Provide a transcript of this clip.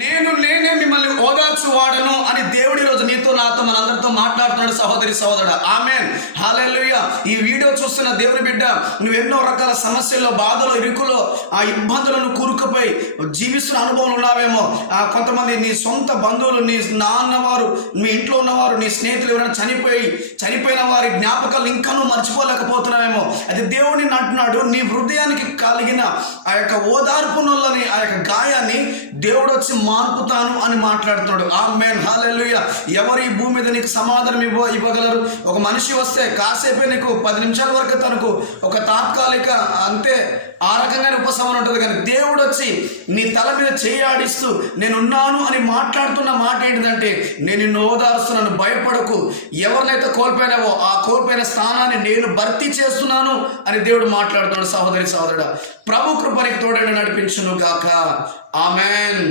నేను నేనే మిమ్మల్ని ఓదార్చువాడను అని దేవుడు ఈరోజు నీతో నాతో మనందరితో మాట్లాడుతున్నాడు. సహోదరి సహోదరుడా, ఆమేన్, హల్లెలూయా. ఈ వీడియో చూస్తున్న దేవుని బిడ్డ, నువ్వు ఎన్నో రకాల సమస్యల్లో, బాధలో, ఇరుకులో, ఆ ఇబ్బందులను కూరుకుపోయి జీవిస్తున్న అనుభవం ఉన్నావేమో. కొంతమంది నీ సొంత బంధువులు, నీ నాన్నవారు, మీ ఇంట్లో ఉన్నవారు, నీ స్నేహితులు ఎవరైనా చనిపోయిన వారి జ్ఞాపకాలు ఇంకా నువ్వు మర్చిపోలేకపోతున్నావేమో. అది దేవుడిని అంటున్నాడు, నీ హృదయానికి కలిగిన ఆ యొక్క ఓదార్పునొల్లని, ఆ యొక్క గాయాన్ని దేవుడు వచ్చి మార్పుతాను అని మాట్లాడుతున్నాడు. ఆమేన్, హల్లెలూయా. ఎవరు ఈ భూమి మీద నీకు సమాధానం ఇవ్వగలరు? ఒక మనిషి వస్తే కాసేపే నీకు 10 నిమిషాల వరకు తనకు ఒక తాత్కాలిక అంతే ఆ రకంగానే ఉపశమనం ఉంటుంది. కానీ దేవుడు వచ్చి నీ తల మీద చేయి ఆడిస్తూ నేనున్నాను అని మాట్లాడుతున్న మాట ఏంటిదంటే, నేను నిన్ను ఓదారుస్తున్నాను, భయపడకు, ఎవరినైతే కోల్పోయినావో ఆ కోల్పోయిన స్థానాన్ని నేను భర్తీ చేస్తున్నాను అని దేవుడు మాట్లాడుతున్నాడు. సహోదరి సహోదరుడా, ప్రభు కృపనికి తోడని నడిపించును గాక. ఆమేన్.